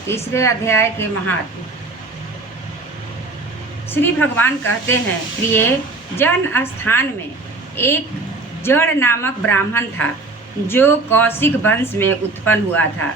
तीसरे अध्याय के महात्म। श्री भगवान कहते हैं, प्रिय जन, स्थान में एक जड़ नामक ब्राह्मण था जो कौशिक वंश में उत्पन्न हुआ था।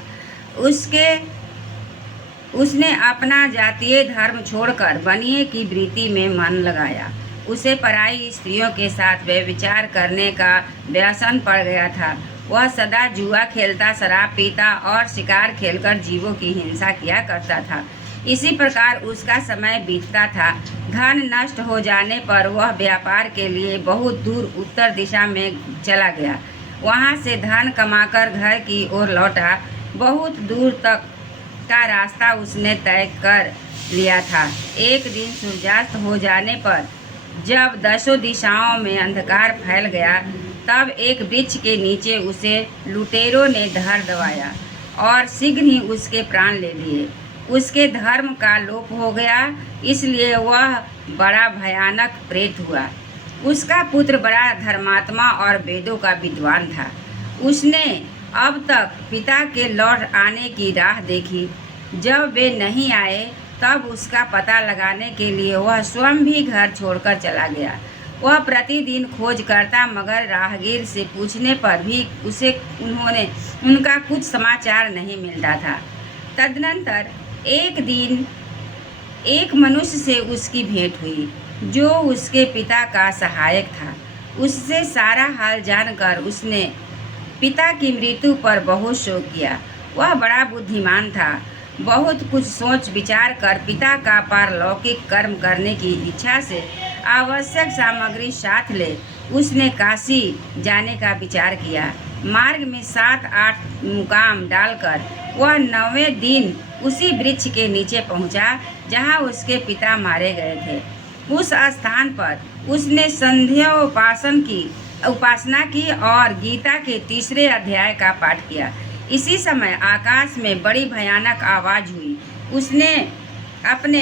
उसने अपना जातीय धर्म छोड़कर बनिए की वृत्ति में मन लगाया। उसे पराई स्त्रियों के साथ व्यभिचार करने का व्यसन पड़ गया था। वह सदा जुआ खेलता, शराब पीता और शिकार खेलकर जीवों की हिंसा किया करता था। इसी प्रकार उसका समय बीतता था। धन नष्ट हो जाने पर वह व्यापार के लिए बहुत दूर उत्तर दिशा में चला गया। वहाँ से धन कमाकर घर की ओर लौटा। बहुत दूर तक का रास्ता उसने तय कर लिया था। एक दिन सूर्यास्त हो जाने पर जब दसों दिशाओं में अंधकार फैल गया, तब एक वृक्ष के नीचे उसे लुटेरों ने धर दबाया और शीघ्र ही उसके प्राण ले लिए। उसके धर्म का लोप हो गया, इसलिए वह बड़ा भयानक प्रेत हुआ। उसका पुत्र बड़ा धर्मात्मा और वेदों का विद्वान था। उसने अब तक पिता के लौट आने की राह देखी। जब वे नहीं आए, तब उसका पता लगाने के लिए वह स्वयं भी घर छोड़कर चला गया। वह प्रतिदिन खोज करता, मगर राहगीर से पूछने पर भी उनका कुछ समाचार नहीं मिलता था। तदनंतर एक दिन एक मनुष्य से उसकी भेंट हुई जो उसके पिता का सहायक था। उससे सारा हाल जानकर उसने पिता की मृत्यु पर बहुत शोक किया। वह बड़ा बुद्धिमान था। बहुत कुछ सोच विचार कर पिता का पारलौकिक कर्म करने की इच्छा से आवश्यक सामग्री साथ ले उसने काशी जाने का विचार किया। मार्ग में 7-8 मुकाम डालकर वह 9वें दिन उसी वृक्ष के नीचे पहुंचा जहां उसके पिता मारे गए थे। उस स्थान पर उसने संध्या उपासना की और गीता के 3 अध्याय का पाठ किया। इसी समय आकाश में बड़ी भयानक आवाज हुई। उसने अपने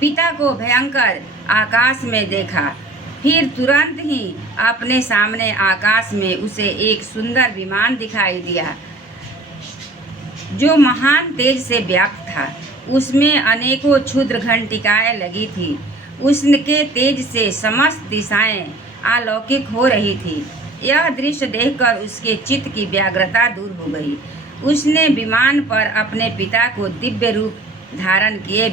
पिता को भयंकर आकाश में देखा। फिर तुरंत ही अपने सामने आकाश में उसे एक सुंदर विमान दिखाई दिया जो महान तेज से व्याप्त था। उसमें अनेकों क्षुद्र घंटिकाएं लगी थी। उसके तेज से समस्त दिशाएं अलौकिक हो रही थी। यह दृश्य देखकर उसके चित्त की व्याग्रता दूर हो गई। उसने विमान पर अपने पिता को दिव्य रूप धारण किए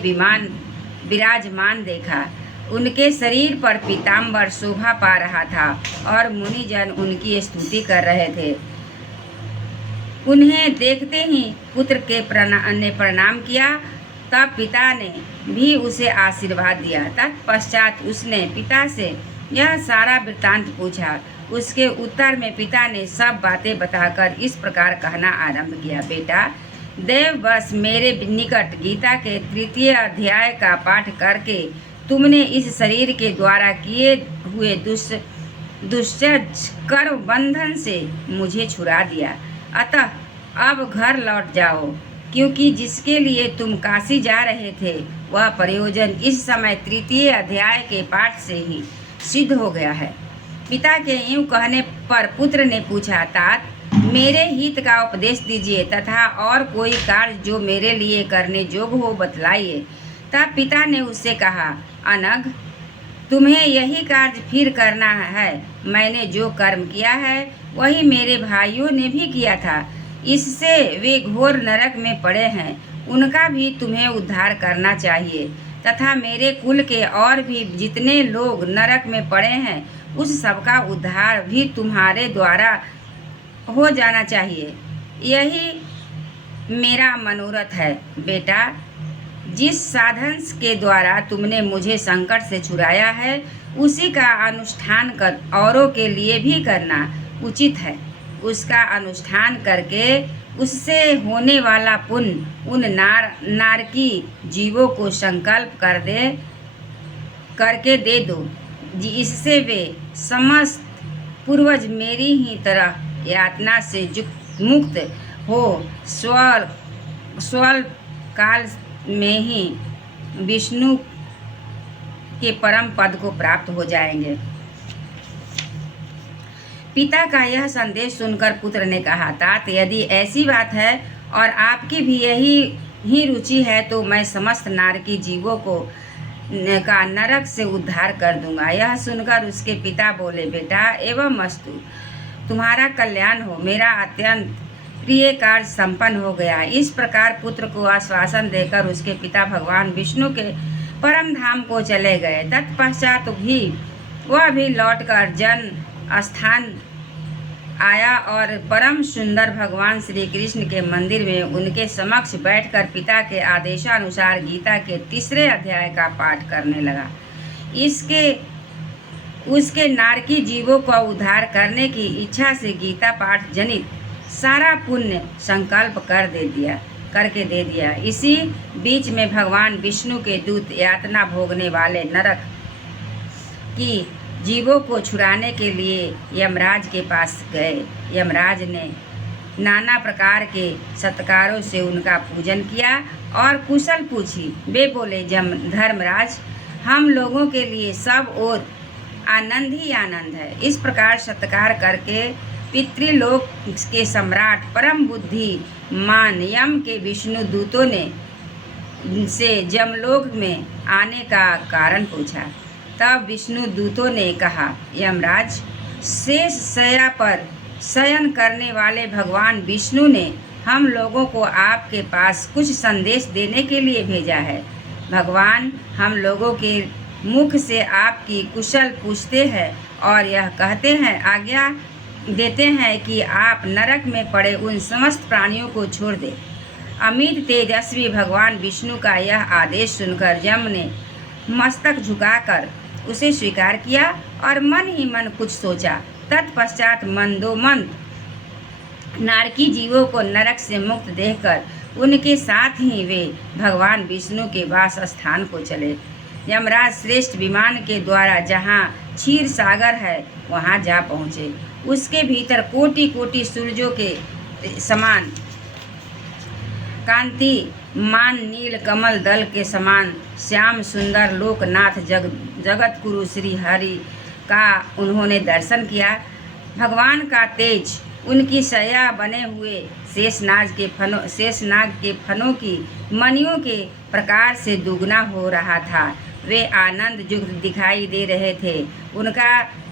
विराजमान देखा। उनके शरीर पर पीताम्बर शोभा पा रहा था और मुनिजन उनकी स्तुति कर रहे थे। उन्हें देखते ही पुत्र ने प्रणाम किया। तब पिता ने भी उसे आशीर्वाद दिया। तत्पश्चात उसने पिता से यह सारा वृत्तांत पूछा। उसके उत्तर में पिता ने सब बातें बताकर इस प्रकार कहना आरंभ किया, बेटा, देववश मेरे निकट गीता के 3 अध्याय का पाठ करके तुमने इस शरीर के द्वारा किए हुए दुष्चर्य कर्म बंधन से मुझे छुड़ा दिया। अतः अब घर लौट जाओ, क्योंकि जिसके लिए तुम काशी जा रहे थे वह प्रयोजन इस समय 3 अध्याय के पाठ से ही सिद्ध हो गया है। पिता के यूं कहने पर पुत्र ने पूछा, तात, मेरे हित का उपदेश दीजिए तथा और कोई कार्य जो मेरे लिए करने योग्य हो बतलाइए। तब पिता ने उससे कहा, अनघ, तुम्हें यही कार्य फिर करना है। मैंने जो कर्म किया है वही मेरे भाइयों ने भी किया था। इससे वे घोर नरक में पड़े हैं। उनका भी तुम्हें उद्धार करना चाहिए तथा मेरे कुल के और भी जितने लोग नरक में पड़े हैं उस सबका उद्धार भी तुम्हारे द्वारा हो जाना चाहिए। यही मेरा मनोरथ है। बेटा, जिस साधन के द्वारा तुमने मुझे संकट से छुड़ाया है उसी का अनुष्ठान कर औरों के लिए भी करना उचित है। उसका अनुष्ठान करके उससे होने वाला पुण्य उन नारकी जीवों को संकल्प करके दे दो, इससे वे समस्त पूर्वज मेरी ही तरह यातना से मुक्त हो स्वल्प काल में ही विष्णु के परम पद को प्राप्त हो जाएंगे। पिता का यह संदेश सुनकर पुत्र ने कहा, तात यदि ऐसी बात है और आपकी भी यही ही रुचि है तो मैं समस्त नारकी जीवों को का नरक से उद्धार कर दूंगा। यह सुनकर उसके पिता बोले, बेटा एवं मस्तु, तुम्हारा कल्याण हो, मेरा अत्यंत प्रिय कार्य संपन्न हो गया। इस प्रकार पुत्र को आश्वासन देकर उसके पिता भगवान विष्णु के परम धाम को चले गए। तत्पश्चात भी वह भी लौटकर जन स्थान आया और परम सुंदर भगवान श्री कृष्ण के मंदिर में उनके समक्ष बैठकर पिता के आदेशानुसार गीता के 3 अध्याय का पाठ करने लगा। उसके नारकी जीवों का उद्धार करने की इच्छा से गीता पाठ जनित सारा पुण्य संकल्प करके दे दिया। इसी बीच में भगवान विष्णु के दूत यातना भोगने वाले नरक की जीवों को छुड़ाने के लिए यमराज के पास गए। यमराज ने नाना प्रकार के सत्कारों से उनका पूजन किया और कुशल पूछी। वे बोले, धर्मराज, हम लोगों के लिए सब और आनंद ही आनंद है। इस प्रकार सत्कार करके पितृलोक के सम्राट परम बुद्धिमान यम के विष्णु दूतों ने से जमलोक में आने का कारण पूछा। तब विष्णु दूतों ने कहा, यमराज, शेष शय्या पर शयन करने वाले भगवान विष्णु ने हम लोगों को आपके पास कुछ संदेश देने के लिए भेजा है। भगवान हम लोगों के मुख से आपकी कुशल पूछते हैं और यह कहते हैं, आज्ञा देते हैं कि आप नरक में पड़े उन समस्त प्राणियों को छोड़ दें। अमित तेजस्वी भगवान विष्णु का यह आदेश सुनकर यम ने मस्तक झुकाकर उसे स्वीकार किया और मन ही मन कुछ सोचा। तत्पश्चात मंदोमंद नारकी जीवों को नरक से मुक्त देखकर उनके साथ ही वे भगवान विष्णु के वास स्थान को चले। यमराज श्रेष्ठ विमान के द्वारा जहाँ क्षीर सागर है वहाँ जा पहुँचे। उसके भीतर कोटि कोटि सूर्यों के समान कांति मान नील कमल दल के समान श्याम सुंदर लोकनाथ जगत गुरु श्री हरि का उन्होंने दर्शन किया। भगवान का तेज उनकी शैया बने हुए शेषनाग के फनों की मणियों के प्रकार से दुगना हो रहा था। वे आनंद युक्त दिखाई दे रहे थे। उनका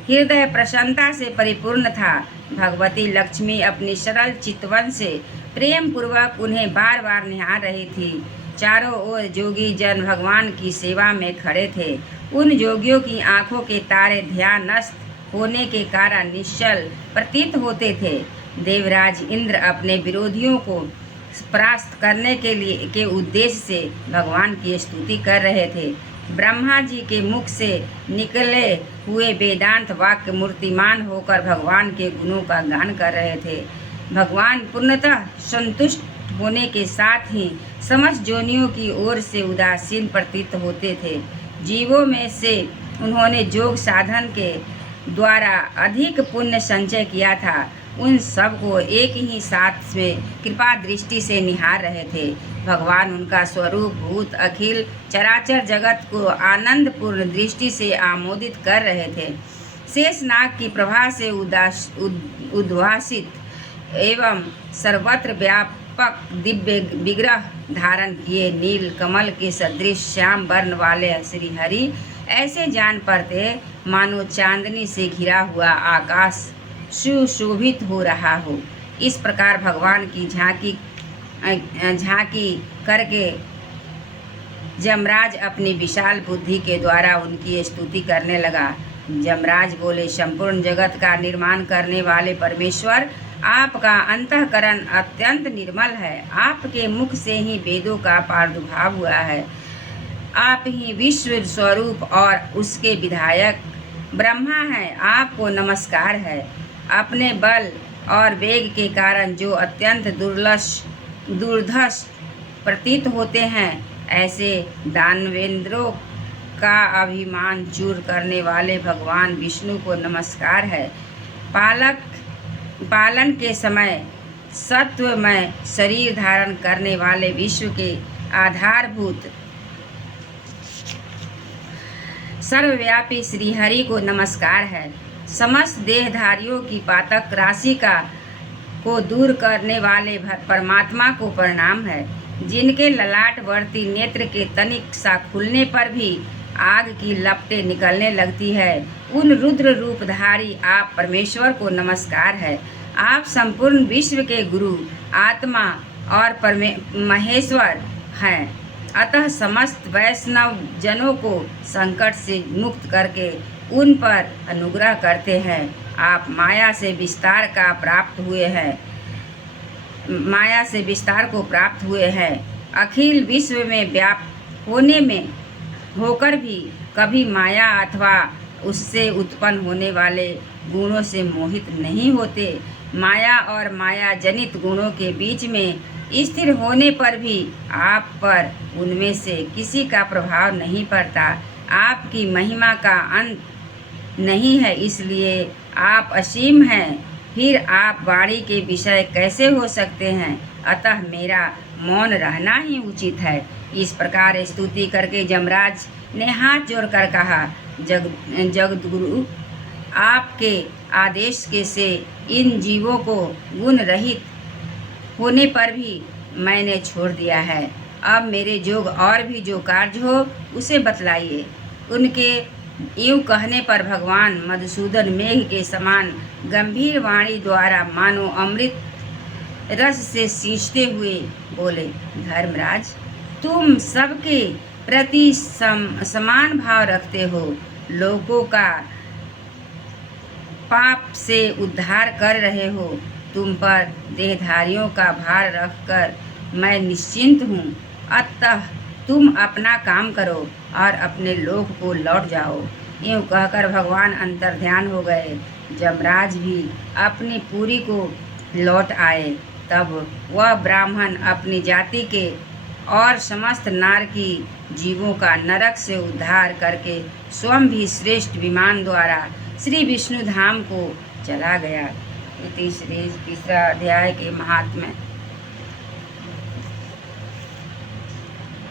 हृदय प्रसन्नता से परिपूर्ण था। भगवती लक्ष्मी अपनी सरल चितवन से प्रेम पूर्वक उन्हें बार बार निहार रही थी। चारों ओर जोगी जन भगवान की सेवा में खड़े थे। उन जोगियों की आंखों के तारे ध्यानस्थ होने के कारण निश्चल प्रतीत होते थे। देवराज इंद्र अपने विरोधियों को परास्त करने के उद्देश्य से भगवान की स्तुति कर रहे थे। ब्रह्मा जी के मुख से निकले हुए वेदांत वाक्य मूर्तिमान होकर भगवान के गुणों का गान कर रहे थे। भगवान पूर्णतः संतुष्ट होने के साथ ही समस्त योनियों की ओर से उदासीन प्रतीत होते थे। जीवों में से उन्होंने योग साधन के द्वारा अधिक पुण्य संचय किया था। उन सब को एक ही साथ में कृपा दृष्टि से निहार रहे थे। भगवान उनका स्वरूप भूत अखिल चराचर जगत को आनंदपूर्ण दृष्टि से आमोदित कर रहे थे। शेषनाग की प्रभा से उद्भासित एवं सर्वत्र व्यापक दिव्य विग्रह धारण किए नील कमल के सदृश श्याम वर्ण वाले श्री हरि ऐसे जान पड़ते मानो चांदनी से घिरा हुआ आकाश सुशोभित हो रहा हो। इस प्रकार भगवान की झांकी करके यमराज अपनी विशाल बुद्धि के द्वारा उनकी स्तुति करने लगा। यमराज बोले, संपूर्ण जगत का निर्माण करने वाले परमेश्वर, आपका अंतःकरण अत्यंत निर्मल है। आपके मुख से ही वेदों का प्रादुर्भाव हुआ है। आप ही विश्व स्वरूप और उसके विधायक ब्रह्मा हैं। आपको नमस्कार है। अपने बल और वेग के कारण जो अत्यंत दुर्धर्ष प्रतीत होते हैं, ऐसे दानवेंद्रों का अभिमान चूर करने वाले भगवान विष्णु को नमस्कार है। पालन के समय सत्वमय शरीर धारण करने वाले विश्व के आधारभूत सर्वव्यापी श्री हरि को नमस्कार है। समस्त देहधारियों की पातक राशि को दूर करने वाले परमात्मा को प्रणाम है, जिनके ललाटवर्ती नेत्र के तनिक सा खुलने पर भी आग की लपटें निकलने लगती है। उन रुद्र रूपधारी आप परमेश्वर को नमस्कार है। आप संपूर्ण विश्व के गुरु, आत्मा और महेश्वर हैं। अतः समस्त वैष्णव जनों को संकट से मुक्त करके उन पर अनुग्रह करते हैं। आप माया से विस्तार को प्राप्त हुए हैं। अखिल विश्व में व्याप्त होने में होकर भी कभी माया अथवा उससे उत्पन्न होने वाले गुणों से मोहित नहीं होते। माया और माया जनित गुणों के बीच में स्थिर होने पर भी आप पर उनमें से किसी का प्रभाव नहीं पड़ता। आपकी महिमा का अंत नहीं है, इसलिए आप असीम हैं। फिर आप वाणी के विषय कैसे हो सकते हैं? अतः मेरा मौन रहना ही उचित है। इस प्रकार स्तुति करके यमराज ने हाथ जोड़कर कहा, जगद्गुरु, आपके आदेश के से इन जीवों को गुण रहित होने पर भी मैंने छोड़ दिया है। अब मेरे जोग और भी जो कार्य हो उसे बतलाइए। उनके यूँ कहने पर भगवान मधुसूदन मेघ के समान गंभीर वाणी द्वारा मानो अमृत रस से सींचते हुए बोले, धर्मराज, तुम सबके प्रति समान भाव रखते हो। लोगों का पाप से उद्धार कर रहे हो। तुम पर देहधारियों का भार रखकर मैं निश्चिंत हूँ। अतः तुम अपना काम करो और अपने लोक को लौट जाओ। यूँ कहकर भगवान अंतर्ध्यान हो गए। यमराज भी अपनी पुरी को लौट आए। तब वह ब्राह्मण अपनी जाति के और समस्त नारकी जीवों का नरक से उद्धार करके स्वयं भी श्रेष्ठ विमान द्वारा श्री विष्णु धाम को चला गया। इति श्री तीसरा अध्याय के महात्म्य।